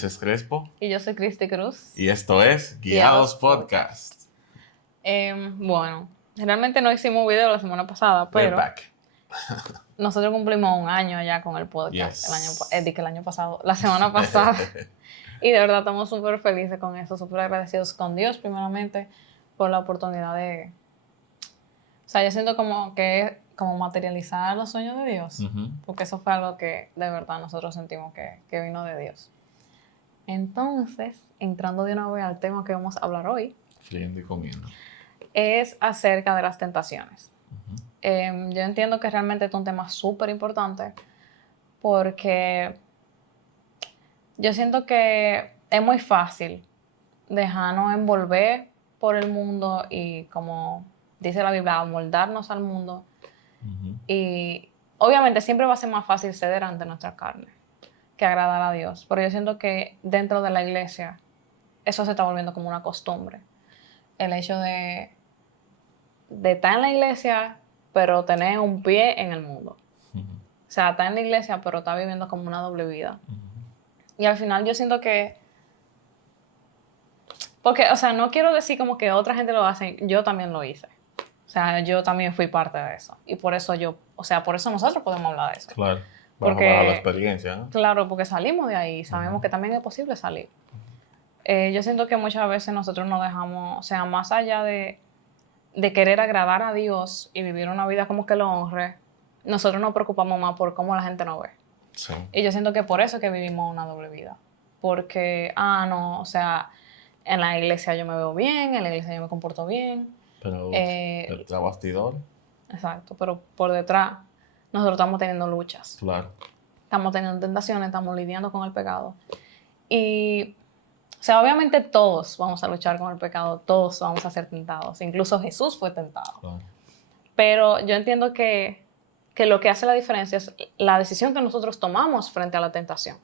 Moisés Crespo. Y yo soy Cristi Cruz. Y esto es Guiados Podcast. Bueno, realmente no hicimos video la semana pasada, We're pero back. nosotros cumplimos un año ya con el podcast. Yes. El año pasado, la semana pasada. Y de verdad estamos súper felices con eso, súper agradecidos con Dios primeramente por la oportunidad de... O sea, yo siento como materializar los sueños de Dios, porque eso fue algo que de verdad nosotros sentimos que vino de Dios. Entonces, entrando de una vez al tema que vamos a hablar hoy, Fluyendo y comiendo. es acerca de las tentaciones. Yo entiendo que realmente es un tema súper importante porque yo siento que es muy fácil dejarnos envolver por el mundo y, como dice la Biblia, amoldarnos al mundo. Y obviamente siempre va a ser más fácil ceder ante nuestra carne que agradar a Dios. Pero yo siento que dentro de la iglesia eso se está volviendo como una costumbre. El hecho de estar en la iglesia, pero tener un pie en el mundo. O sea, estar en la iglesia, pero estar viviendo como una doble vida. Y al final yo siento que... Porque, o sea, no quiero decir como que otra gente lo hace, yo también lo hice. O sea, yo también fui parte de eso. Y por eso por eso nosotros podemos hablar de eso. Claro. Porque, bajo la experiencia, ¿no? Claro, porque salimos de ahí, sabemos que también es posible salir. Yo siento que muchas veces nosotros nos dejamos, o sea, más allá de querer agradar a Dios y vivir una vida como que lo honre, nosotros nos preocupamos más por cómo la gente nos ve. Sí. Y yo siento que por eso es que vivimos una doble vida. Porque, no, o sea, en la iglesia yo me veo bien, en la iglesia yo me comporto bien. Pero el bastidor. Exacto, pero por detrás nosotros estamos teniendo luchas. Claro. Estamos teniendo tentaciones, estamos lidiando con el pecado. Y, o sea, obviamente todos vamos a luchar con el pecado, todos vamos a ser tentados. Incluso Jesús fue tentado. Claro. Pero yo entiendo que lo que hace la diferencia es la decisión que nosotros tomamos frente a la tentación.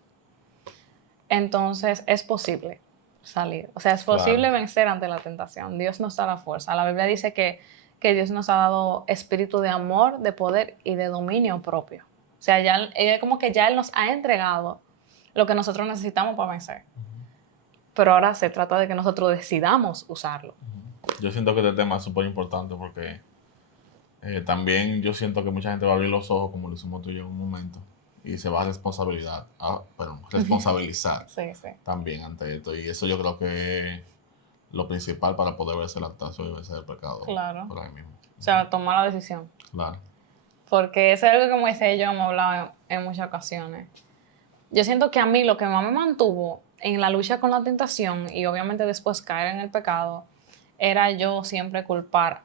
Entonces, es posible salir. O sea, es posible vencer ante la tentación. Dios nos da la fuerza. La Biblia dice que Dios nos ha dado espíritu de amor, de poder y de dominio propio. O sea, como que ya Él nos ha entregado lo que nosotros necesitamos para vencer. Pero ahora se trata de que nosotros decidamos usarlo. Yo siento que este tema es súper importante porque también yo siento que mucha gente va a abrir los ojos, como lo hicimos tú y yo en un momento, y se va a responsabilizar Sí, sí. también ante esto. Y eso yo creo que es lo principal para poder vencer la tentación y vencer el pecado. Claro. Por ahí mismo. O sea, tomar la decisión. Claro. Porque eso es algo que como dice yo, hemos hablado en muchas ocasiones. Yo siento que a mí lo que más me mantuvo en la lucha con la tentación y obviamente después caer en el pecado era yo siempre culpar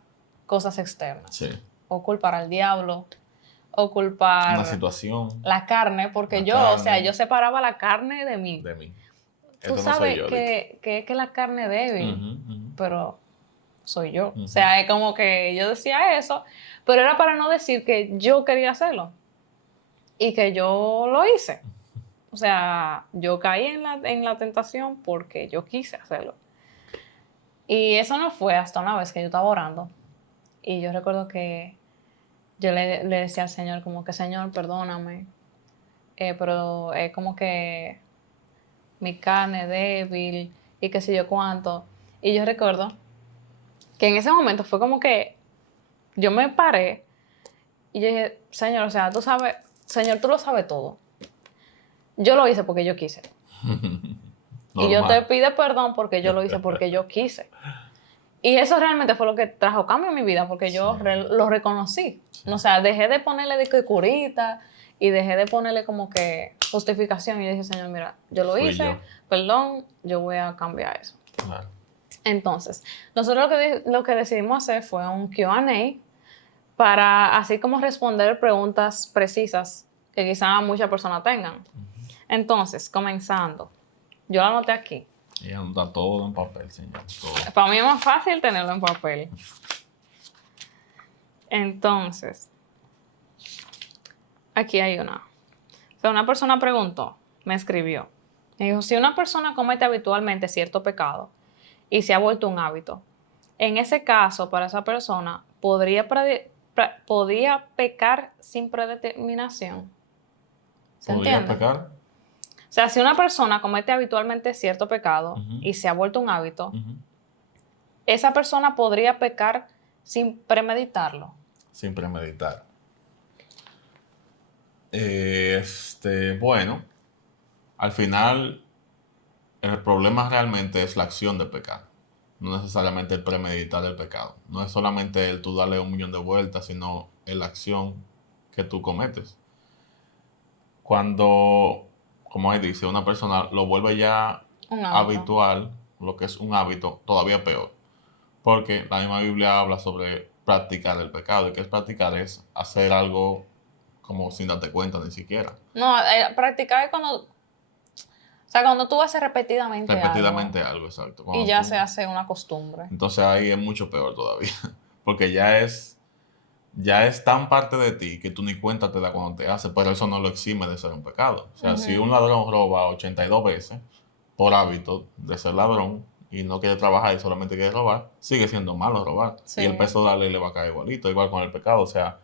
cosas externas. Sí. O culpar al diablo, o culpar una situación, la carne, porque carne, o sea, yo separaba la carne de mí. Esto Tú no sabes soy yo, que la carne es débil, pero soy yo. Uh-huh. O sea, es como que yo decía eso, pero era para no decir que yo quería hacerlo y que yo lo hice. O sea, yo caí en la tentación porque yo quise hacerlo. Y eso no fue hasta una vez que yo estaba orando. Y yo recuerdo que yo le decía al Señor como que, Señor, perdóname. Pero es como que mi carne es débil y qué sé yo cuánto. Y yo recuerdo que en ese momento fue como que yo me paré y yo dije, Señor, o sea, tú sabes, Señor, tú lo sabes todo. Yo lo hice porque yo quise. Y yo te pido perdón porque yo lo hice porque yo quise. Y eso realmente fue lo que trajo cambio en mi vida, porque yo lo reconocí. Sí. O sea, dejé de ponerle de que curita y dejé de ponerle como que justificación. Y yo dije, Señor, mira, yo lo hice, perdón, yo voy a cambiar eso. Claro. Entonces, nosotros lo que decidimos hacer fue un Q&A para así como responder preguntas precisas que quizá muchas personas tengan. Entonces, comenzando, yo lo anoté aquí. Y anota todo en papel, señor. Todo. Para mí es más fácil tenerlo en papel. Entonces, aquí hay una. O sea, una persona preguntó, me escribió. Me dijo, si una persona comete habitualmente cierto pecado y se ha vuelto un hábito, en ese caso, para esa persona, ¿podría pecar sin predeterminación? ¿Se entiende? ¿Podría pecar? O sea, si una persona comete habitualmente cierto pecado Ujú. y se ha vuelto un hábito, Ujú. esa persona podría pecar sin premeditarlo. Sin premeditar. Bueno, al final el problema realmente es la acción del pecado, no necesariamente el premeditar el pecado. No es solamente el tú darle 1 millón de vueltas, sino la acción que tú cometes. Cuando, como ahí dice, una persona lo vuelve ya Un hábito. habitual, lo que es un hábito, todavía peor. Porque la misma Biblia habla sobre practicar el pecado. ¿Y qué es practicar? Es hacer algo como sin darte cuenta ni siquiera. No, practicar es cuando, o sea, cuando tú haces repetidamente algo Repetidamente algo, exacto. y Cuando ya tú, se hace una costumbre. entonces ahí es mucho peor todavía. Porque ya es tan parte de ti que tú ni cuenta te da cuando te hace, pero eso no lo exime de ser un pecado. O sea, si Ujú. un ladrón roba 82 veces por hábito de ser ladrón y no quiere trabajar y solamente quiere robar, sigue siendo malo robar. Y el Sí. peso de la ley le va a caer igualito, igual con el pecado. O sea,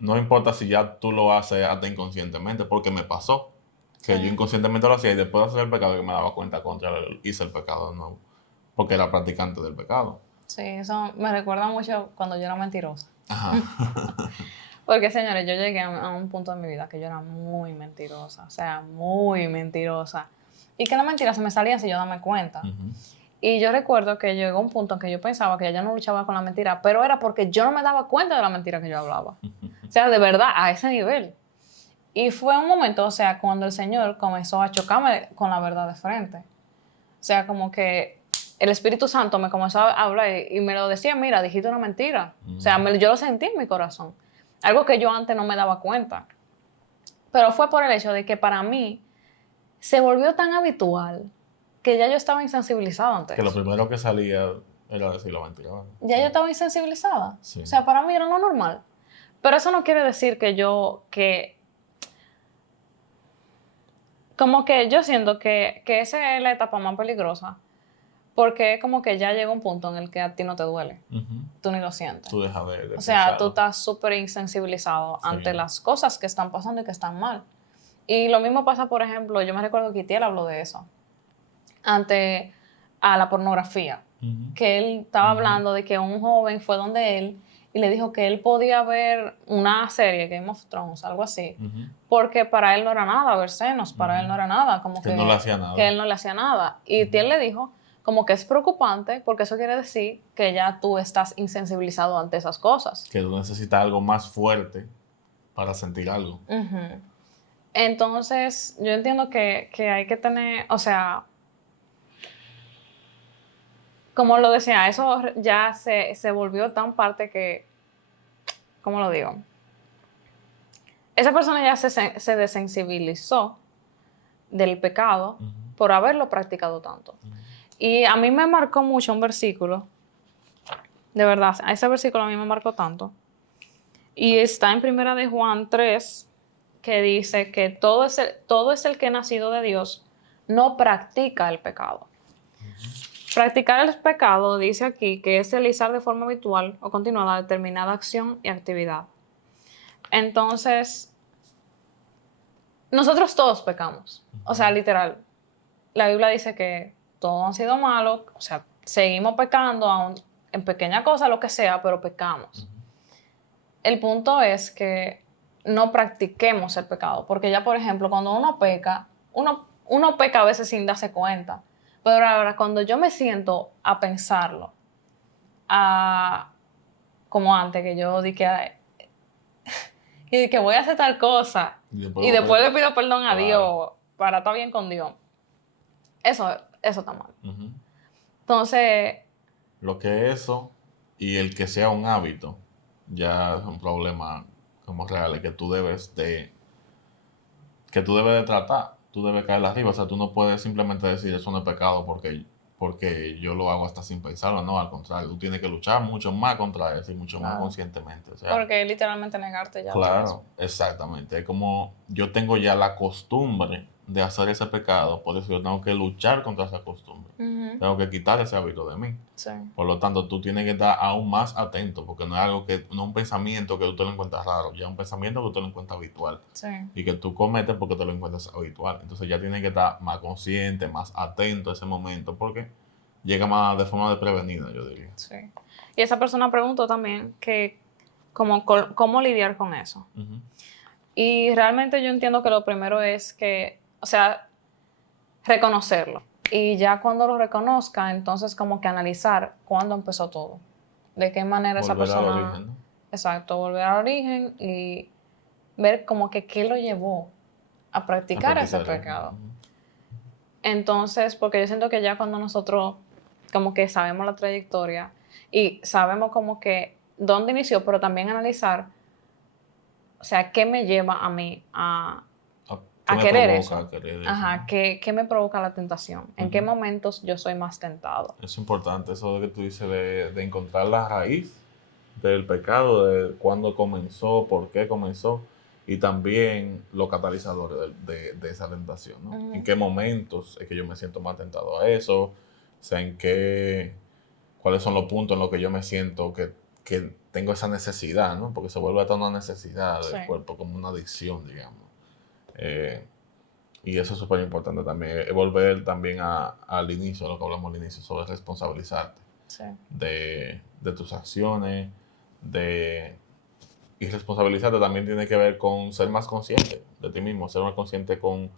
no importa si ya tú lo haces hasta inconscientemente, porque me pasó que yo Sí. inconscientemente lo hacía y después de hacer el pecado que me daba cuenta contra hice el pecado de nuevo, porque era practicante del pecado. Sí, eso me recuerda mucho cuando yo era mentirosa. Ajá. Porque, señores, yo llegué a un punto de mi vida que yo era muy mentirosa, o sea, muy mentirosa. Y que la mentira se me salía sin yo darme cuenta. Ujú. Y yo recuerdo que llegó un punto en que yo pensaba que ya no luchaba con la mentira, pero era porque yo no me daba cuenta de la mentira que yo hablaba. O sea, de verdad, a ese nivel. Y fue un momento, o sea, cuando el Señor comenzó a chocarme con la verdad de frente. O sea, como que el Espíritu Santo me comenzó a hablar y me lo decía, mira, dijiste una mentira. O sea, yo lo sentí en mi corazón. Algo que yo antes no me daba cuenta. Pero fue por el hecho de que para mí se volvió tan habitual que ya yo estaba insensibilizada ante Que lo eso. primero que salía era decir la mentira, ¿verdad? Ya yo estaba insensibilizada. Sí. O sea, para mí era lo normal. Pero eso no quiere decir como que yo siento que esa es la etapa más peligrosa. Porque es como que ya llega un punto en el que a ti no te duele. Ujú. Tú ni lo sientes. Tú dejas de O sea, tú pensarlo. estás súper insensibilizado Sí. ante las cosas que están pasando y que están mal. Y lo mismo pasa, por ejemplo, yo me recuerdo que Itiel habló de eso, ante a la pornografía. Ujú. Que él estaba Ujú. hablando de que un joven fue donde él y le dijo que él podía ver una serie, Game of Thrones, algo así, Ujú. porque para él no era nada ver senos, para él no era nada, como Que no le hacía nada. que él no le hacía nada. Y Itiel le dijo como que es preocupante porque eso quiere decir que ya tú estás insensibilizado ante esas cosas. Que tú necesitas algo más fuerte para sentir algo. Ujú. Entonces, yo entiendo que hay que tener, o sea, como lo decía, eso ya se volvió tan parte que, ¿cómo lo digo? Esa persona ya se desensibilizó del pecado Ujú. por haberlo practicado tanto. Y a mí me marcó mucho un versículo, de verdad, ese versículo a mí me marcó tanto. Y está en Primera de Juan 3, que dice que todo es el que ha nacido de Dios, no practica el pecado. Practicar el pecado dice aquí que es realizar de forma habitual o continuada determinada acción y actividad. Entonces, nosotros todos pecamos. O sea, literal. La Biblia dice que todos han sido malos, o sea, seguimos pecando aún en pequeña cosa, lo que sea, pero pecamos. El punto es que no practiquemos el pecado, porque ya, por ejemplo, cuando uno peca, uno peca a veces sin darse cuenta. Pero ahora, cuando yo me siento a pensarlo, como antes, que yo dije que voy a hacer tal cosa, y después le pido perdón a Claro. Dios para estar bien con Dios, eso está mal. Ujú. Entonces, Lo que eso y el que sea un hábito ya es un problema como real que tú debes de tratar. Tú debes caer arriba. O sea, tú no puedes simplemente decir eso no es pecado porque yo lo hago hasta sin pensarlo. No, al contrario, tú tienes que luchar mucho más contra eso y mucho más claro, conscientemente. O sea, porque literalmente negarte ya a ti claro, mismo. exactamente. Es como yo tengo ya la costumbre de hacer ese pecado, por eso yo tengo que luchar contra esa costumbre. Tengo que quitar ese hábito de mí. Sí. Por lo tanto, tú tienes que estar aún más atento, porque no es algo que, no es un pensamiento que tú te lo encuentras raro, ya es un pensamiento que tú te lo encuentras habitual. Sí. Y que tú cometes porque te lo encuentras habitual. Entonces ya tienes que estar más consciente, más atento a ese momento, porque llega más de forma desprevenida, yo diría. Sí. Y esa persona preguntó también que cómo lidiar con eso. Y realmente yo entiendo que lo primero es que, o sea, reconocerlo. Y ya cuando lo reconozca, entonces como que analizar cuándo empezó todo. De qué manera esa Volver al persona... origen, ¿no? Exacto, volver al origen y ver como que qué lo llevó a practicar ese pecado. Entonces, porque yo siento que ya cuando nosotros como que sabemos la trayectoria y sabemos como que dónde inició, pero también analizar, o sea, qué me lleva a mí a querer eso. A querer eso. Ajá, ¿qué me provoca la tentación? ¿En qué momentos yo soy más tentado? Es importante eso de que tú dices de encontrar la raíz del pecado, de cuándo comenzó, por qué comenzó, y también los catalizadores de esa tentación, ¿no? En qué momentos es que yo me siento más tentado a eso, o sea, cuáles son los puntos en los que yo me siento que tengo esa necesidad, ¿no? Porque se vuelve hasta una necesidad del cuerpo, como una adicción, digamos. Y eso es súper importante también, volver también al inicio, lo que hablamos al inicio, sobre responsabilizarte de tus acciones, y responsabilizarte también tiene que ver con ser más consciente de ti mismo, ser más consciente con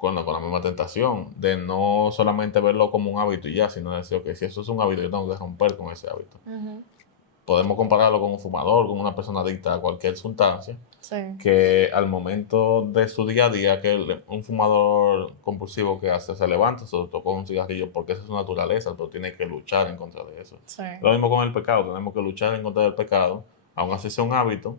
la misma tentación, de no solamente verlo como un hábito y ya, sino decir, ok, si eso es un hábito, yo tengo que romper con ese hábito. Podemos compararlo con un fumador, con una persona adicta a cualquier sustancia, que al momento de su día a día, que un fumador compulsivo que hace, se levanta, se tocó un cigarrillo porque esa es su naturaleza, pero tiene que luchar en contra de eso. Lo mismo con el pecado, tenemos que luchar en contra del pecado, aun así sea un hábito,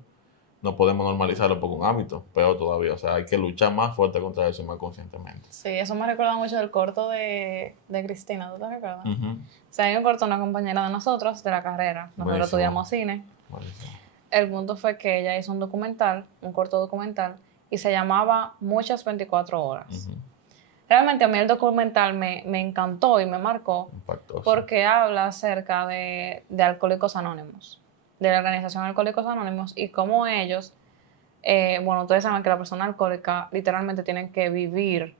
no podemos normalizarlo por un hábito, peor todavía, o sea, hay que luchar más fuerte contra eso y más conscientemente. Sí, eso me recuerda mucho del corto de Cristina, ¿tú te recuerdas? O sea, hay un corto, una compañera de nosotros, de la carrera, nosotros estudiamos cine. Buenísimo. El punto fue que ella hizo un documental, un corto documental, y se llamaba Muchas 24 horas. Realmente a mí el documental me encantó y me marcó porque habla acerca de Alcohólicos Anónimos, de la organización Alcohólicos Anónimos y cómo ellos, bueno, ustedes saben que la persona alcohólica literalmente tienen que vivir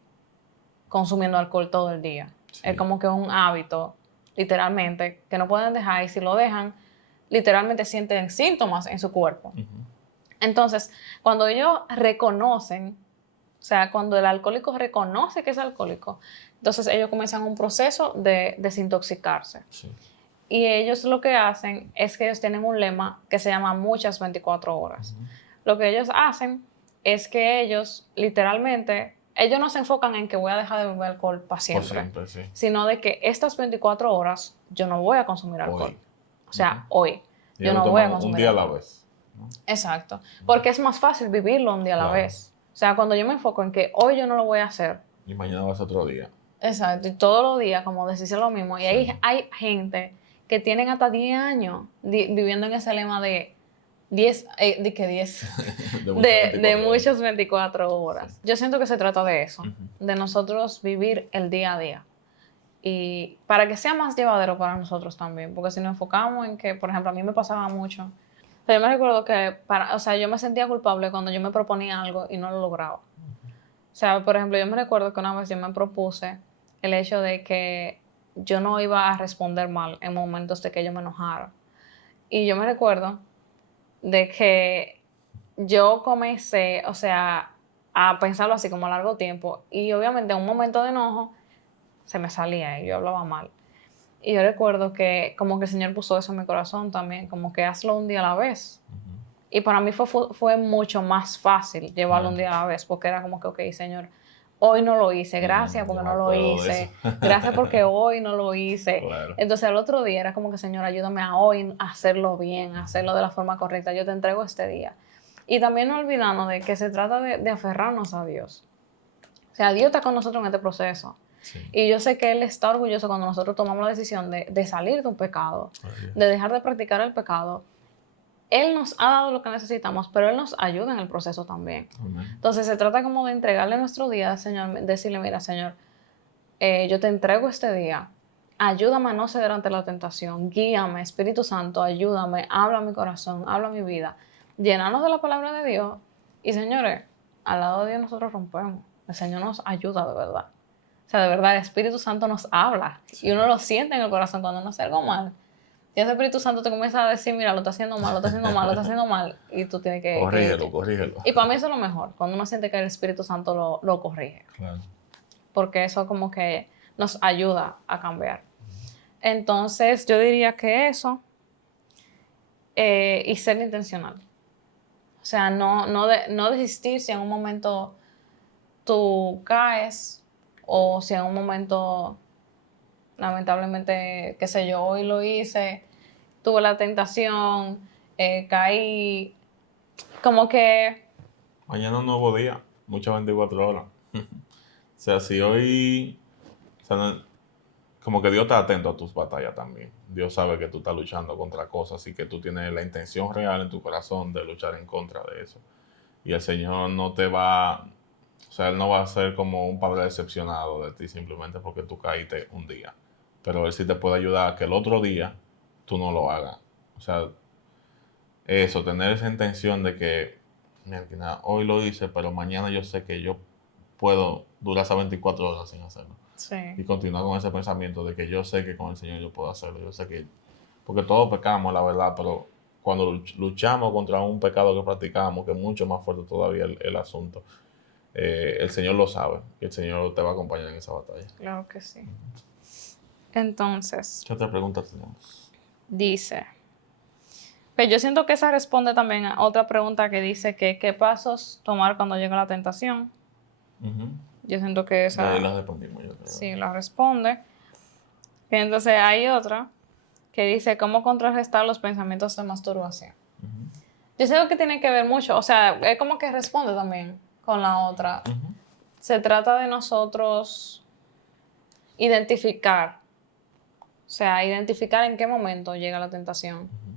consumiendo alcohol todo el día. Sí. Es como que un hábito, literalmente, que no pueden dejar y si lo dejan, literalmente sienten síntomas en su cuerpo. Entonces, cuando ellos reconocen, o sea, cuando el alcohólico reconoce que es alcohólico, entonces ellos comienzan un proceso de desintoxicarse. Sí. Y ellos lo que hacen es que ellos tienen un lema que se llama Muchas 24 horas. Lo que ellos hacen es que ellos, literalmente, ellos no se enfocan en que voy a dejar de beber alcohol para siempre, sí, sino de que estas 24 horas yo no voy a consumir alcohol. O sea, hoy. Yo no voy a consumir un día alcohol. A la vez, ¿no? Exacto. Porque es más fácil vivirlo un día a la vez. O sea, cuando yo me enfoco en que hoy yo no lo voy a hacer. Y mañana va a ser otro día. Exacto. Y todos los días, como decirse lo mismo. Y ahí hay gente que tienen hasta 10 años viviendo en ese lema de 10, de muchas 24 horas. Sí. Yo siento que se trata de eso, de nosotros vivir el día a día. Y para que sea más llevadero para nosotros también, porque si nos enfocamos en que, por ejemplo, a mí me pasaba mucho. O sea, yo me recuerdo que, yo me sentía culpable cuando yo me proponía algo y no lo lograba. O sea, por ejemplo, yo me recuerdo que una vez yo me propuse el hecho de que yo no iba a responder mal en momentos de que yo me enojara. Y yo me recuerdo de que yo comencé, o sea, a pensarlo así como a largo tiempo. Y obviamente en un momento de enojo se me salía y yo hablaba mal. Y yo recuerdo que como que el Señor puso eso en mi corazón también, como que hazlo un día a la vez. Y para mí fue mucho más fácil llevarlo un día a la vez, porque era como que, ok, Señor, hoy no lo hice, gracias porque no lo hice, gracias porque hoy no lo hice. Claro. Entonces al otro día era como que, Señor, ayúdame a hoy a hacerlo bien, a hacerlo de la forma correcta, yo te entrego este día. Y también no olvidarnos de que se trata de aferrarnos a Dios. O sea, Dios está con nosotros en este proceso. Sí. Y yo sé que Él está orgulloso cuando nosotros tomamos la decisión de salir de un pecado, de dejar de practicar el pecado. Él nos ha dado lo que necesitamos, pero Él nos ayuda en el proceso también. Amén. Entonces se trata como de entregarle nuestro día al Señor, decirle, mira, Señor, yo te entrego este día, ayúdame a no ceder ante la tentación, guíame, Espíritu Santo, ayúdame, habla a mi corazón, habla a mi vida, llenarnos de la palabra de Dios y, señores, al lado de Dios nosotros rompemos, el Señor nos ayuda de verdad. O sea, de verdad, el Espíritu Santo nos habla y uno lo siente en el corazón cuando uno hace algo mal. Y ese Espíritu Santo te comienza a decir, mira, lo está haciendo mal, lo está haciendo mal, lo está haciendo mal. Y tú tienes que... Corrígelo. Y para mí eso es lo mejor, cuando uno siente que el Espíritu Santo lo corrige. Claro. Porque eso como que nos ayuda a cambiar. Entonces, yo diría que eso y ser intencional. O sea, no desistir si en un momento tú caes o si en un momento, lamentablemente, qué sé yo, hoy lo hice, tuve la tentación, caí, como que... Mañana un nuevo día, muchas 24 horas. O sea, si hoy, o sea, como que Dios está atento a tus batallas también. Dios sabe que tú estás luchando contra cosas y que tú tienes la intención real en tu corazón de luchar en contra de eso. Y el Señor no te va, o sea, Él no va a ser como un padre decepcionado de ti simplemente porque tú caíste un día. Pero Él sí te puede ayudar a que el otro día tú no lo hagas. O sea, eso, tener esa intención de que, mira, hoy lo hice, pero mañana yo sé que yo puedo durar esas 24 horas sin hacerlo. Sí. Y continuar con ese pensamiento de que yo sé que con el Señor yo puedo hacerlo. Yo sé que, porque todos pecamos, la verdad, pero cuando luchamos contra un pecado que practicamos, que es mucho más fuerte todavía el asunto, el Señor lo sabe y el Señor te va a acompañar en esa batalla. Claro que sí. Entonces, ¿Qué otra pregunta tenemos? dice, pues yo siento que esa responde también a otra pregunta que dice que qué pasos tomar cuando llega la tentación. Uh-huh. Yo siento que esa... Ahí la respondimos, yo creo. Sí, la responde. Entonces hay otra que dice cómo contrarrestar los pensamientos de masturbación. Uh-huh. Yo siento que tiene que ver mucho, o sea, es como que responde también con la otra. Uh-huh. Se trata de nosotros identificar, o sea, identificar en qué momento llega la tentación. Uh-huh.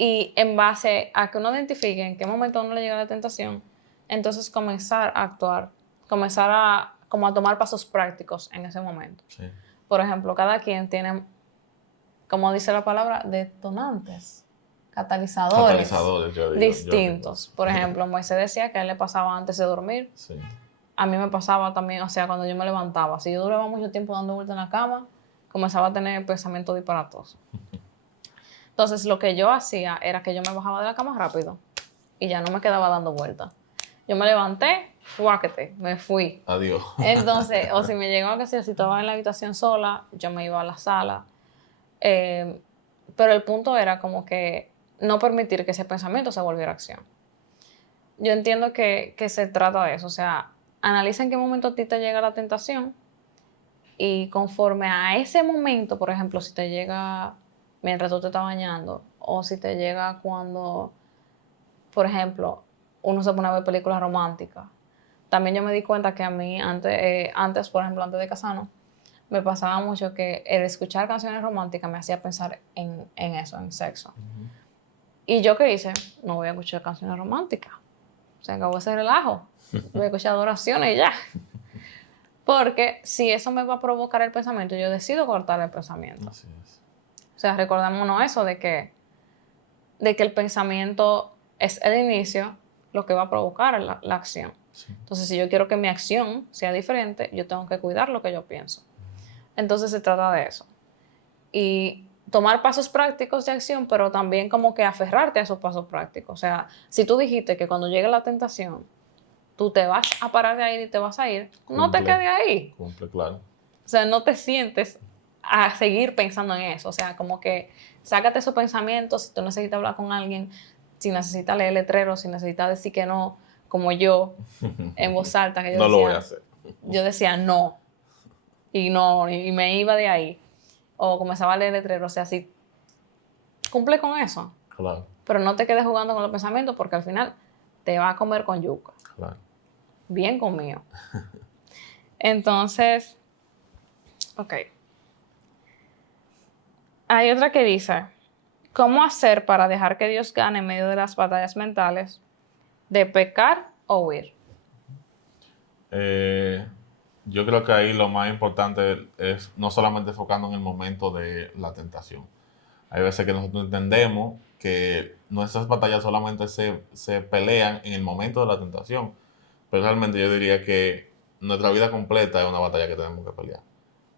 Y en base a que uno identifique en qué momento a uno le llega la tentación, entonces comenzar a actuar, comenzar a tomar pasos prácticos en ese momento. Sí. Por ejemplo, cada quien tiene, como dice la palabra, detonantes, catalizadores yo digo, distintos. Por ejemplo, Moisés decía que a él le pasaba antes de dormir. Sí. A mí me pasaba también, o sea, cuando yo me levantaba. Si yo duraba mucho tiempo dando vueltas en la cama, comenzaba a tener pensamientos disparatosos. Entonces, lo que yo hacía era que yo me bajaba de la cama rápido y ya no me quedaba dando vueltas. Yo me levanté, fuáquete, me fui. Adiós. Entonces, o si me llegaba que si estaba en la habitación sola, yo me iba a la sala. Pero el punto era como que no permitir que ese pensamiento se volviera acción. Yo entiendo que se trata de eso. O sea, analiza en qué momento a ti te llega la tentación y conforme a ese momento, por ejemplo, si te llega mientras tú te estás bañando o si te llega cuando, por ejemplo, uno se pone a ver películas románticas. También yo me di cuenta que a mí antes, por ejemplo, antes de casarnos, me pasaba mucho que el escuchar canciones románticas me hacía pensar en eso, en sexo. Uh-huh. ¿Y yo qué hice? No voy a escuchar canciones románticas. Se acabó ese relajo. Voy a escuchar adoraciones y ya. Porque si eso me va a provocar el pensamiento, yo decido cortar el pensamiento. Así es. O sea, recordémonos eso de que el pensamiento es el inicio, lo que va a provocar la acción. Sí. Entonces, si yo quiero que mi acción sea diferente, yo tengo que cuidar lo que yo pienso. Entonces, se trata de eso. Y tomar pasos prácticos de acción, pero también como que aferrarte a esos pasos prácticos. O sea, si tú dijiste que cuando llegue la tentación, tú te vas a parar de ahí y te vas a ir, no te quedes ahí. Cumple, claro. O sea, no te sientes a seguir pensando en eso. O sea, como que sácate esos pensamientos. Si tú necesitas hablar con alguien, si necesitas leer letreros, si necesitas decir que no, como yo, en voz alta, que yo no decía, lo voy a hacer. Yo decía no. Y no, y me iba de ahí. O comenzaba a leer letreros. O sea, si cumple con eso. Claro. Pero no te quedes jugando con los pensamientos porque al final te va a comer con yuca. Claro. Bien comido. Entonces, ok. Hay otra que dice, ¿Cómo hacer para dejar que Dios gane en medio de las batallas mentales de pecar o huir? Eh, yo creo que ahí lo más importante es no solamente enfocando en el momento de la tentación. Hay veces que nosotros entendemos que nuestras batallas solamente se pelean en el momento de la tentación, pero realmente yo diría que nuestra vida completa es una batalla que tenemos que pelear.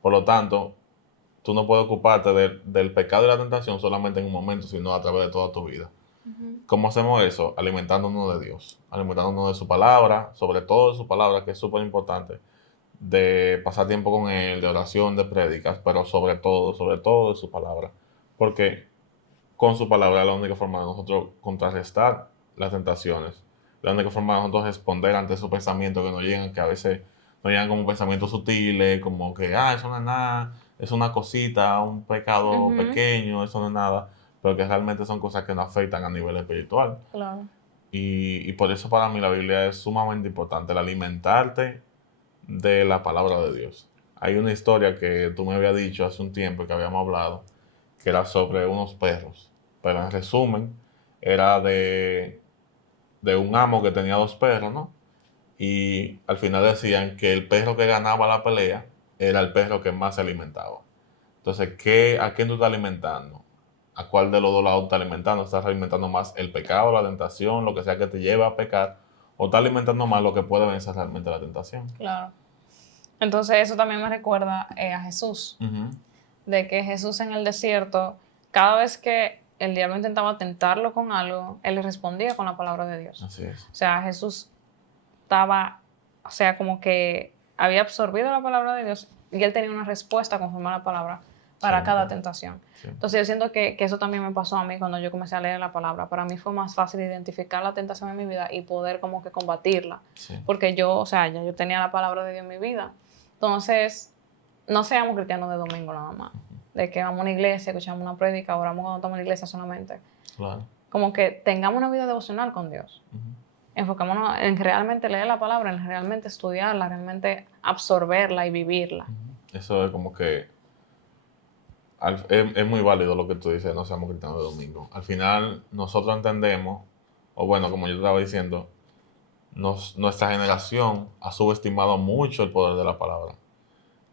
Por lo tanto, tú no puedes ocuparte del pecado y la tentación solamente en un momento, sino a través de toda tu vida. ¿Cómo hacemos eso? Alimentándonos de Dios, alimentándonos de su palabra, sobre todo de su palabra, que es súper importante, de pasar tiempo con Él, de oración, de prédicas, pero sobre todo de su palabra. Porque con su palabra es la única forma de nosotros contrarrestar las tentaciones, la única forma de nosotros responder ante esos pensamientos que nos llegan, que a veces nos llegan como pensamientos sutiles, como que, eso no es nada, es una cosita, un pecado Ujú, pequeño, eso no es nada, pero que realmente son cosas que nos afectan a nivel espiritual. claro. Y por eso para mí la Biblia es sumamente importante, el alimentarte de la palabra de Dios. Hay una historia que tú me habías dicho hace un tiempo que habíamos hablado, que era sobre unos perros, pero en resumen era de un amo que tenía dos perros, ¿no? Y al final decían que el perro que ganaba la pelea era el perro que más se alimentaba. Entonces, ¿a quién tú estás alimentando? ¿A cuál de los dos lados estás alimentando? ¿Estás alimentando más el pecado, la tentación, lo que sea que te lleve a pecar? ¿O estás alimentando más lo que puede vencer realmente la tentación? Claro. Entonces eso también me recuerda a Jesús, Ujú. de que Jesús en el desierto, cada vez que el diablo intentaba tentarlo con algo, él le respondía con la palabra de Dios. Así es. O sea, Jesús estaba, o sea, como que había absorbido la palabra de Dios y él tenía una respuesta conforme a la palabra para cada Siempre. tentación. Siempre. Entonces yo siento que eso también me pasó a mí cuando yo comencé a leer la palabra. Para mí fue más fácil identificar la tentación en mi vida y poder como que combatirla. Sí. Porque yo, o sea, ya yo tenía la palabra de Dios en mi vida. Entonces, no seamos cristianos de domingo nada más. De que vamos a una iglesia, escuchamos una prédica, oramos cuando estamos en la iglesia solamente. Claro. Como que tengamos una vida devocional con Dios. Ujú. Enfocémonos en realmente leer la palabra, en realmente estudiarla, realmente absorberla y vivirla. Eso es como que es muy válido lo que tú dices, no seamos cristianos de domingo. Al final, nosotros entendemos, o bueno, como yo te estaba diciendo, nuestra generación ha subestimado mucho el poder de la palabra.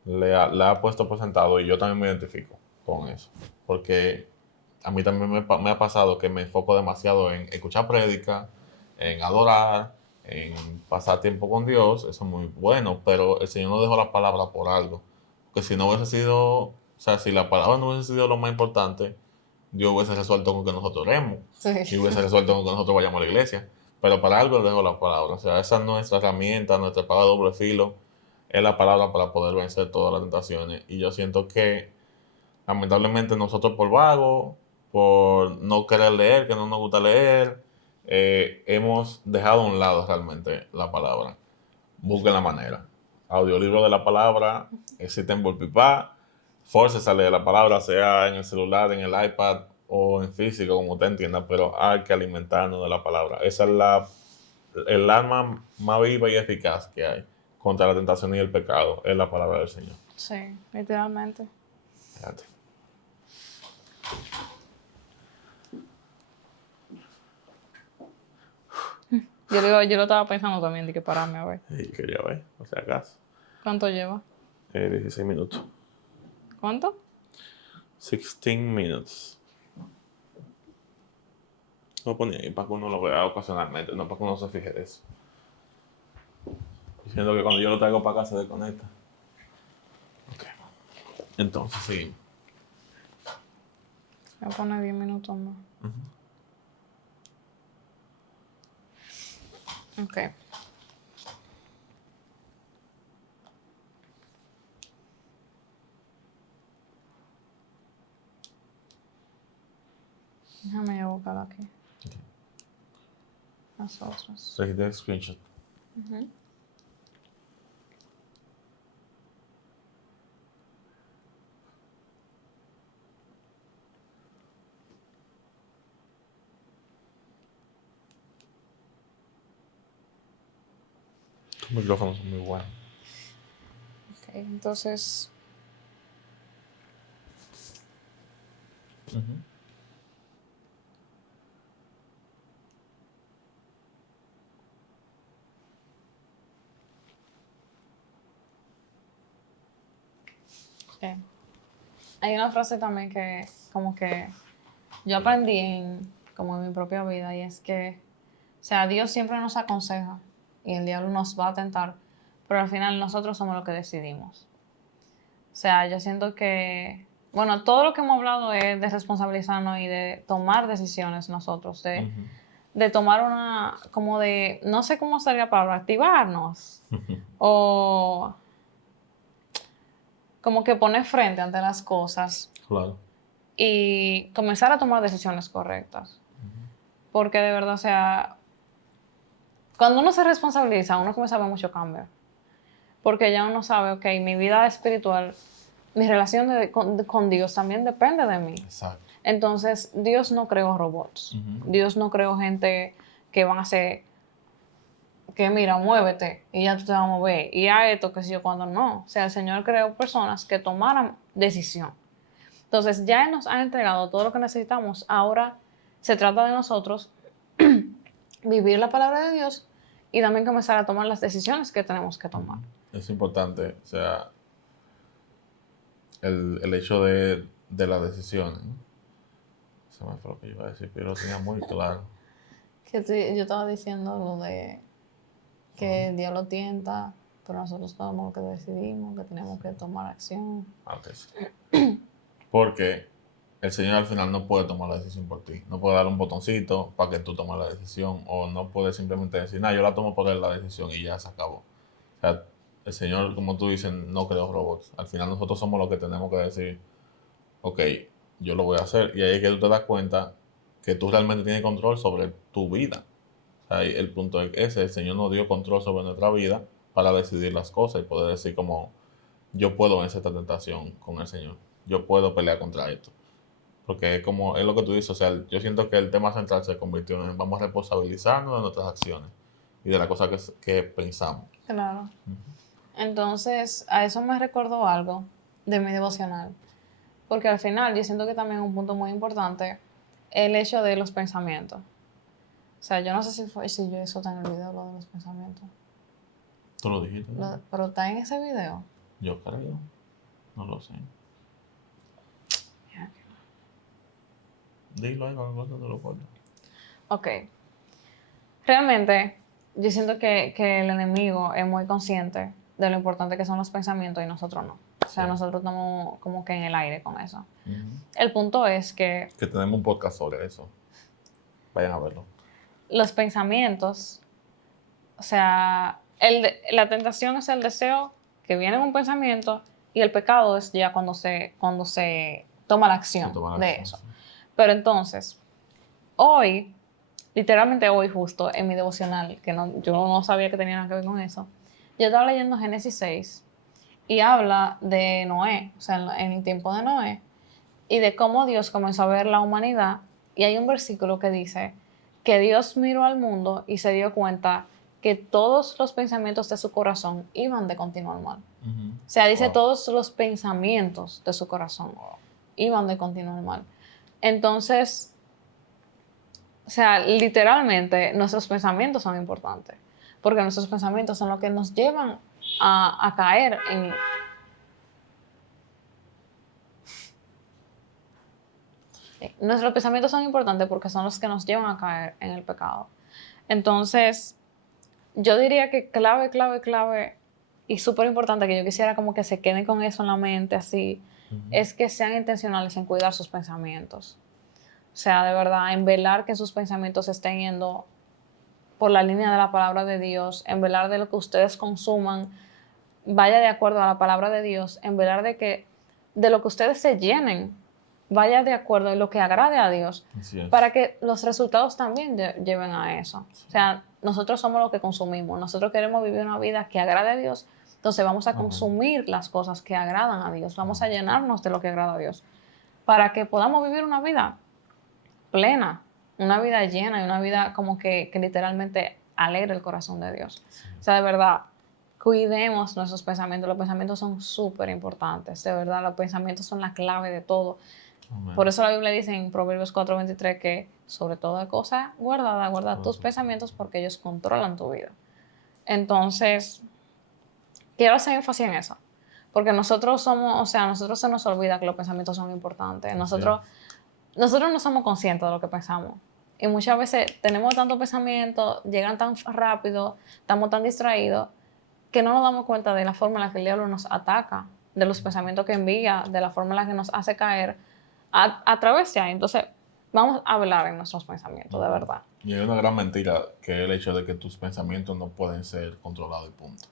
La ha puesto por sentado y yo también me identifico con eso. Porque a mí también me ha pasado que me enfoco demasiado en escuchar prédica, en adorar, en pasar tiempo con Dios. Eso es muy bueno, pero el Señor nos dejó la palabra por algo. Porque si no hubiese sido, o sea, si la palabra no hubiese sido lo más importante, Dios hubiese resuelto con que nosotros oremos y Sí. hubiese resuelto con que nosotros vayamos a la iglesia. Pero para algo le dejo la palabra. O sea, esa es nuestra herramienta, nuestra espada de doble filo, es la palabra para poder vencer todas las tentaciones. Y yo siento que, lamentablemente, nosotros por vago, por no querer leer, que no nos gusta leer, hemos dejado a un lado realmente la palabra. Busquen la manera. Audiolibro de la palabra existen por pipa. Force a leer la palabra, sea en el celular, en el iPad o en físico, como usted entienda, pero hay que alimentarnos de la palabra. Esa es el arma más viva y eficaz que hay contra la tentación y el pecado, es la palabra del Señor. Sí, literalmente. Fíjate. Yo lo estaba pensando también de que pararme a ver. Sí, quería ver, o sea, acaso. ¿Cuánto lleva? 16 minutos. ¿Cuánto? 16 minutes. Lo ponía ahí para que uno lo vea ocasionalmente, no para que uno se fije de eso. Diciendo que cuando yo lo traigo para acá se desconecta. Ok. Entonces, sí. Voy a poner 10 minutos más. Ok. Déjame yo buscar aquí. Las otras. Seguí el screenshot. Ujú. Tus micrófonos son muy buenos. Ok, entonces, Sí. Hay una frase también que como que yo aprendí como en mi propia vida y es que, o sea, Dios siempre nos aconseja y el diablo nos va a tentar, pero al final nosotros somos los que decidimos. O sea, yo siento que, bueno, todo lo que hemos hablado es de responsabilizarnos y de tomar decisiones nosotros, Ujú. de tomar una, como de, no sé cómo sería la palabra, activarnos o como que poner frente ante las cosas Claro. y comenzar a tomar decisiones correctas. Porque de verdad, o sea, cuando uno se responsabiliza, uno comienza a ver mucho cambio. Porque ya uno sabe, ok, mi vida espiritual, mi relación con Dios también depende de mí. Exacto. Entonces, Dios no creó robots. Ujú. Dios no creó gente que van a hacer, que mira, muévete y ya tú te vas a mover. Y a esto, que sé yo, cuando no. O sea, el Señor creó personas que tomaran decisión. Entonces, ya Él nos ha entregado todo lo que necesitamos. Ahora se trata de nosotros vivir la palabra de Dios y también comenzar a tomar las decisiones que tenemos que tomar. Es importante, o sea, el hecho de las decisiones, ¿no? Se me fue lo que iba a decir, pero lo tenía muy claro. Yo estaba diciendo lo de que el diablo tienta, pero nosotros somos los que decidimos, que tenemos que tomar acción. Ok, sí. Porque el Señor al final no puede tomar la decisión por ti. No puede dar un botoncito para que tú tomes la decisión. O no puede simplemente decir, yo la tomo por él la decisión y ya se acabó. O sea, el Señor, como tú dices, no creó robots. Al final nosotros somos los que tenemos que decir, ok, yo lo voy a hacer. Y ahí es que tú te das cuenta que tú realmente tienes control sobre tu vida. O sea, el punto es ese, el Señor nos dio control sobre nuestra vida para decidir las cosas y poder decir como, yo puedo vencer esta tentación con el Señor. Yo puedo pelear contra esto. Porque es lo que tú dices, o sea, yo siento que el tema central se convirtió en vamos a responsabilizarnos de nuestras acciones y de las cosas que pensamos. Claro. Entonces, a eso me recordó algo de mi devocional. Porque al final yo siento que también un punto muy importante el hecho de los pensamientos. O sea, yo no sé si yo eso está en el video, lo de los pensamientos. Tú lo dijiste, ¿no? Pero está en ese video. Yo creo, no lo sé. Dilo ahí, cuando te lo cuento. Ok. Realmente, yo siento que el enemigo es muy consciente de lo importante que son los pensamientos y nosotros no. O sea, Sí. nosotros estamos como que en el aire con eso. Ujú. El punto es que Que tenemos un podcast sobre eso. Vayan a verlo. los pensamientos, o sea, la tentación es el deseo que viene en un pensamiento y el pecado es ya cuando se toma la acción Se toma la de acción, eso. sí. Pero entonces, hoy, literalmente hoy justo en mi devocional, que no, yo no sabía que tenía nada que ver con eso, yo estaba leyendo Génesis 6 y habla de Noé, o sea, en el tiempo de Noé, y de cómo Dios comenzó a ver la humanidad. Y hay un versículo que dice que Dios miró al mundo y se dio cuenta que todos los pensamientos de su corazón iban de continuo mal. Ujú. O sea, dice Wow. todos los pensamientos de su corazón iban de continuo mal. Entonces, o sea, literalmente nuestros pensamientos son importantes, porque nuestros pensamientos son los que nos llevan a caer en... Nuestros pensamientos son importantes porque son los que nos llevan a caer en el pecado. Entonces, yo diría que clave, y súper importante que yo quisiera como que se queden con eso en la mente así, es que sean intencionales en cuidar sus pensamientos. O sea, de verdad, en velar que sus pensamientos estén yendo por la línea de la palabra de Dios, en velar de lo que ustedes consuman vaya de acuerdo a la palabra de Dios, en velar de que de lo que ustedes se llenen vaya de acuerdo a lo que agrade a Dios, Así es. para que los resultados también lleven a eso. O sea, nosotros somos lo que consumimos, nosotros queremos vivir una vida que agrade a Dios, entonces vamos a consumir las cosas que agradan a Dios, vamos a llenarnos de lo que agrada a Dios, para que podamos vivir una vida plena, una vida llena y una vida como que literalmente alegre el corazón de Dios. O sea, de verdad, cuidemos nuestros pensamientos. Los pensamientos son súper importantes, de verdad, los pensamientos son la clave de todo. Amén. Por eso la Biblia dice en Proverbios 4:23 que sobre toda cosa guardada, guarda tus pensamientos porque ellos controlan tu vida. Entonces, quiero hacer énfasis en eso, Porque nosotros somos, o sea, a nosotros se nos olvida que los pensamientos son importantes. Sí. Nosotros no somos conscientes de lo que pensamos. Y muchas veces tenemos tantos pensamientos, llegan tan rápido, estamos tan distraídos, que no nos damos cuenta de la forma en la que el diablo nos ataca, de los pensamientos que envía, de la forma en la que nos hace caer a través de ahí. Entonces, vamos a hablar en nuestros pensamientos, de verdad. Y hay una gran mentira que es el hecho de que tus pensamientos no pueden ser controlados y punto.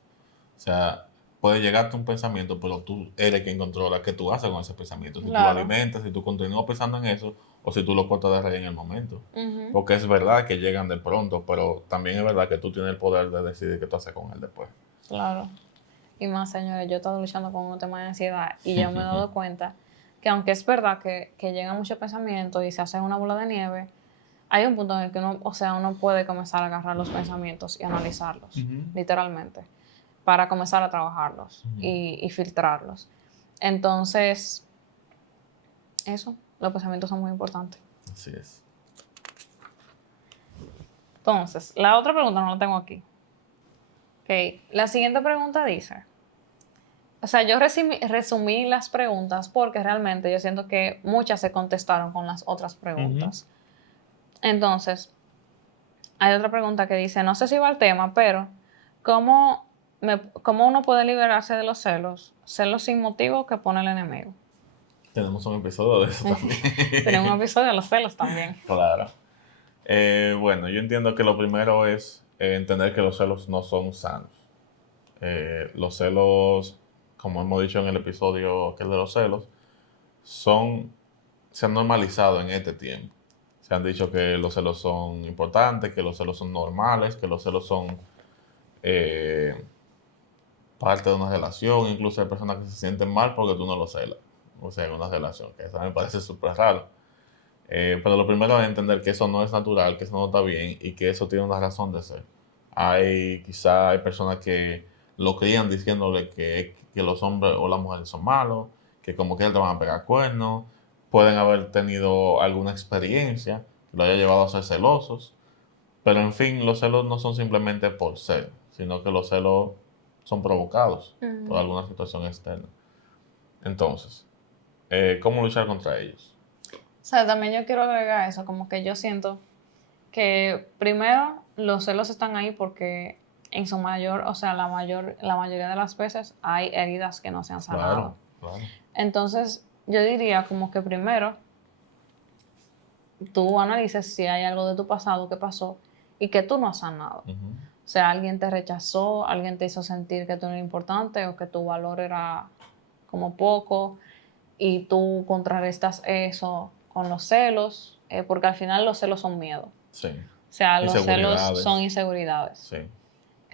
O sea, puede llegarte un pensamiento, pero tú eres quien controla qué tú haces con ese pensamiento. Si tú lo Claro. alimentas, si tú continúas pensando en eso, o si tú lo cortas de raíz en el momento. Ujú. Porque es verdad que llegan de pronto, pero también es verdad que tú tienes el poder de decidir qué tú haces con él después. Claro. Y más, señores, yo he estado luchando con un tema de ansiedad y yo me he dado cuenta que aunque es verdad que llegan muchos pensamientos y se hace una bola de nieve, hay un punto en el que uno, o sea, uno puede comenzar a agarrar los pensamientos y analizarlos, literalmente, para comenzar a trabajarlos y filtrarlos. Entonces, eso, los pensamientos son muy importantes. Así es. Entonces, la otra pregunta no la tengo aquí. Ok, la siguiente pregunta dice, o sea, yo resumí las preguntas porque realmente yo siento que muchas se contestaron con las otras preguntas. Entonces, hay otra pregunta que dice, no sé si va al tema, pero ¿cómo uno puede liberarse de los celos? Celos sin motivo que pone el enemigo. Tenemos un episodio de eso también. Tenemos un episodio de los celos también. Claro. Bueno, yo entiendo que lo primero es entender que los celos no son sanos. Los celos, como hemos dicho en el episodio que es de los celos, se han normalizado en este tiempo. Se han dicho que los celos son importantes, que los celos son normales, que los celos son eh, parte de una relación. Incluso hay personas que se sienten mal porque tú no los celas. O sea, en una relación, que eso me parece súper raro. Pero lo primero es entender que eso no es natural, que eso no está bien y que eso tiene una razón de ser. Quizá hay personas que lo crían diciéndole que los hombres o las mujeres son malos, que como que te van a pegar cuernos, pueden haber tenido alguna experiencia que lo haya llevado a ser celosos, pero en fin, los celos no son simplemente por ser, sino que los celos son provocados por alguna situación externa. Entonces, ¿cómo luchar contra ellos? O sea, también yo quiero agregar eso, como que yo siento que primero los celos están ahí porque en su mayor, o sea, la mayoría de las veces hay heridas que no se han sanado. Claro. Entonces, yo diría como que primero tú analices si hay algo de tu pasado que pasó y que tú no has sanado. O sea, alguien te rechazó, alguien te hizo sentir que tú no eras importante o que tu valor era como poco y tú contrarrestas eso con los celos, porque al final los celos son miedo. Sí. O sea, los celos Inseguridades. son inseguridades Sí.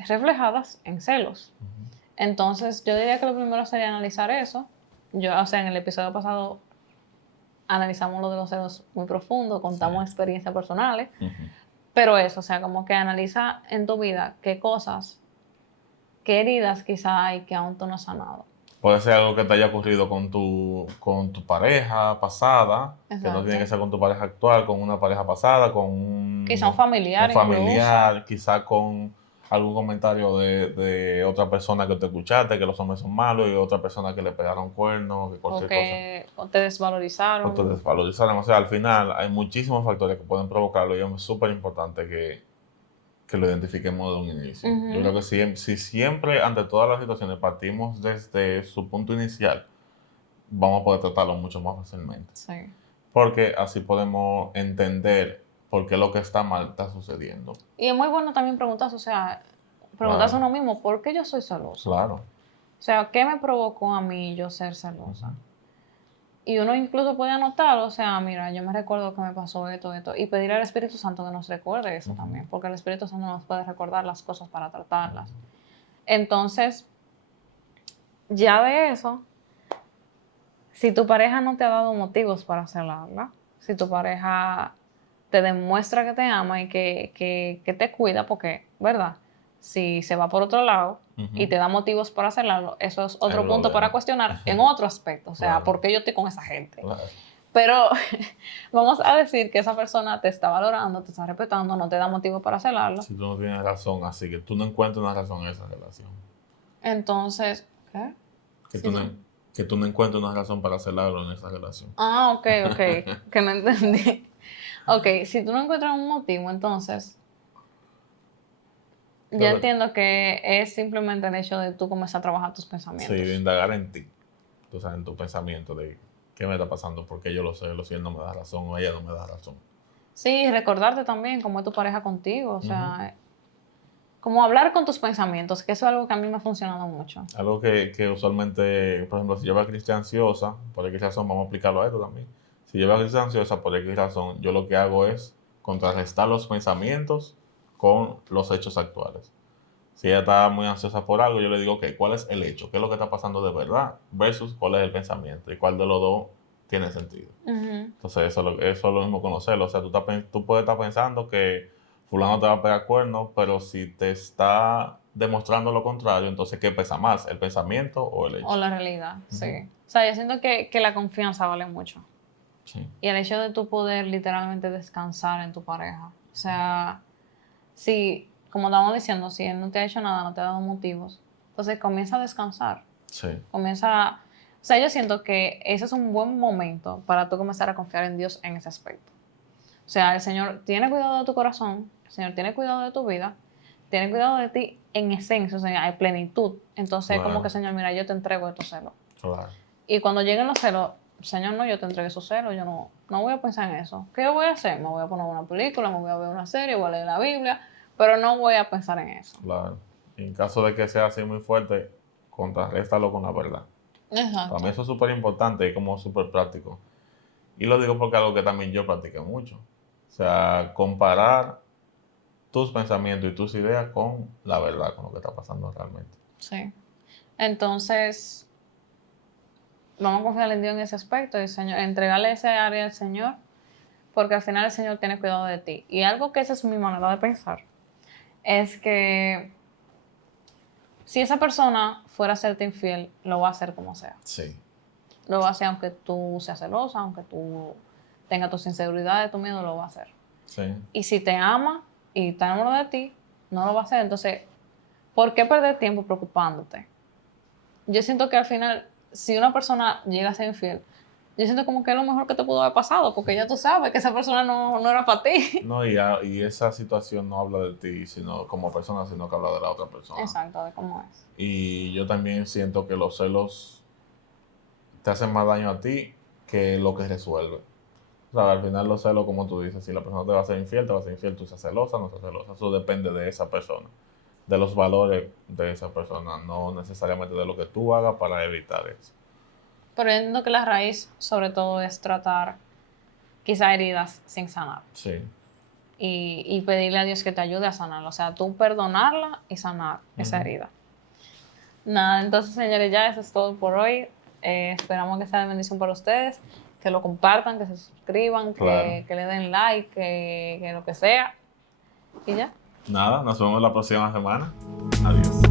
reflejadas en celos. Entonces, yo diría que lo primero sería analizar eso. O sea, en el episodio pasado analizamos lo de los celos muy profundo, contamos experiencias personales, pero eso, o sea, como que analiza en tu vida qué cosas, qué heridas quizá hay que aún tú no has sanado. Puede ser algo que te haya ocurrido con tu pareja pasada, que no Exacto. tiene que ser con tu pareja actual, con una pareja pasada, con Quizá un familiar familiar, quizá con algún comentario de otra persona que te escuchaste, que los hombres son malos, y otra persona que le pegaron cuernos, que incluso, cualquier o te desvalorizaron. cosa. O te desvalorizaron. O sea, al final hay muchísimos factores que pueden provocarlo y es súper importante que lo identifiquemos de un inicio. Yo creo que si siempre, ante todas las situaciones, partimos desde su punto inicial, vamos a poder tratarlo mucho más fácilmente. Sí. Porque así podemos entender por qué lo que está mal está sucediendo. Y es muy bueno también preguntarse, o sea, preguntarse a uno mismo, ¿por qué yo soy celoso? Claro. O sea, ¿qué me provocó a mí yo ser celosa? Y uno incluso puede anotar, o sea, mira, yo me recuerdo que me pasó esto, y pedir al Espíritu Santo que nos recuerde eso también, porque el Espíritu Santo nos puede recordar las cosas para tratarlas. Entonces, ya de eso, si tu pareja no te ha dado motivos para celarla, si tu pareja te demuestra que te ama y que te cuida, porque, ¿verdad? Si se va por otro lado y te da motivos para celarlo, eso es otro punto para cuestionar en otro aspecto. O sea, Claro. ¿por qué yo estoy con esa gente? Claro. Pero vamos a decir que esa persona te está valorando, te está respetando, no te da motivos para celarlo. Si tú no tienes razón, así que tú no encuentras una razón en esa relación. Entonces, ¿qué? Que Sí, tú no, sí. que tú no encuentres una razón para hacer algo en esa relación. Ah, ok, que no entendí. Ok, si tú no encuentras un motivo, entonces yo Creo que entiendo que es simplemente el hecho de tú comenzar a trabajar tus sí, de pensamientos. indagar en ti, tú sabes, en tu pensamiento de qué me está pasando, porque yo lo sé, si él no me da razón o ella no me da razón. Sí, recordarte también cómo es tu pareja contigo, o Ujú. sea, como hablar con tus pensamientos, que eso es algo que a mí me ha funcionado mucho. Algo que usualmente, por ejemplo, si yo veo a Cristian ansiosa, por X razón, vamos a aplicarlo a esto también. Si yo veo a Cristian ansiosa, por X razón, yo lo que hago es contrarrestar los pensamientos con los hechos actuales. Si ella está muy ansiosa por algo, yo le digo, ok, ¿cuál es el hecho? ¿Qué es lo que está pasando de verdad? Versus cuál es el pensamiento y cuál de los dos tiene sentido. Ujú. Entonces, eso es lo mismo conocerlo. O sea, tú puedes estar pensando que fulano te va a pegar cuernos, pero si te está demostrando lo contrario, entonces, ¿qué pesa más? ¿El pensamiento o el O hecho? la realidad, sí. Ujú. O sea, yo siento que la confianza vale mucho. Sí, Y el hecho de tú poder literalmente descansar en tu pareja. O sea, si, como estábamos diciendo, si él no te ha hecho nada, no te ha dado motivos, entonces comienza a descansar. sí, Comienza, o sea, yo siento que ese es un buen momento para tú comenzar a confiar en Dios en ese aspecto. O sea, el Señor tiene cuidado de tu corazón, el Señor tiene cuidado de tu vida, tiene cuidado de ti en esencia, o sea, hay plenitud. Entonces, como que, claro, Señor, mira, yo te entrego estos celos. claro, Y cuando lleguen los celos, Señor, no, yo te entregué esos celos, yo no voy a pensar en eso. ¿Qué yo voy a hacer? Me voy a poner una película, me voy a ver una serie, voy a leer la Biblia, pero no voy a pensar en eso. claro. Y en caso de que sea así muy fuerte, contrarréstalo con la verdad. Para mí Exacto. eso es súper importante y como súper práctico. Y lo digo porque es algo que también yo practiqué mucho. O sea, comparar tus pensamientos y tus ideas con la verdad, con lo que está pasando realmente. Sí. Entonces, vamos a confiar en Dios en ese aspecto y Señor, entregarle ese área al Señor, porque al final el Señor tiene cuidado de ti. Y algo que esa es mi manera de pensar, es que si esa persona fuera a serte infiel, lo va a hacer como sea. Sí, Lo va a hacer aunque tú seas celosa, aunque tú tengas tus inseguridades, tu miedo, lo va a hacer. sí. Y si te ama y está enamorado de ti, no lo va a hacer. Entonces, ¿por qué perder tiempo preocupándote? Yo siento que al final, si una persona llega a ser infiel, yo siento como que es lo mejor que te pudo haber pasado, porque ya tú sabes que esa persona no era para ti. No, y esa situación no habla de ti sino como persona, sino que habla de la otra persona. Exacto, de cómo es. Y yo también siento que los celos te hacen más daño a ti que lo que resuelve. O sea, al final los celos, como tú dices, si la persona te va a ser infiel, te va a ser infiel, tú seas celosa, no seas celosa. Eso depende de esa persona, de los valores de esa persona, no necesariamente de lo que tú hagas para evitar eso. Pero yo entiendo que la raíz, sobre todo, es tratar quizá heridas sin sanar. Sí. Y pedirle a Dios que te ayude a sanarla. O sea, tú perdonarla y sanar esa Ujú. herida. Nada, entonces, señores, ya eso es todo por hoy. Esperamos que sea de bendición para ustedes, que lo compartan, que se suscriban, Claro. que le den like, que lo que sea. Y ya. Nada, nos vemos la próxima semana. Adiós.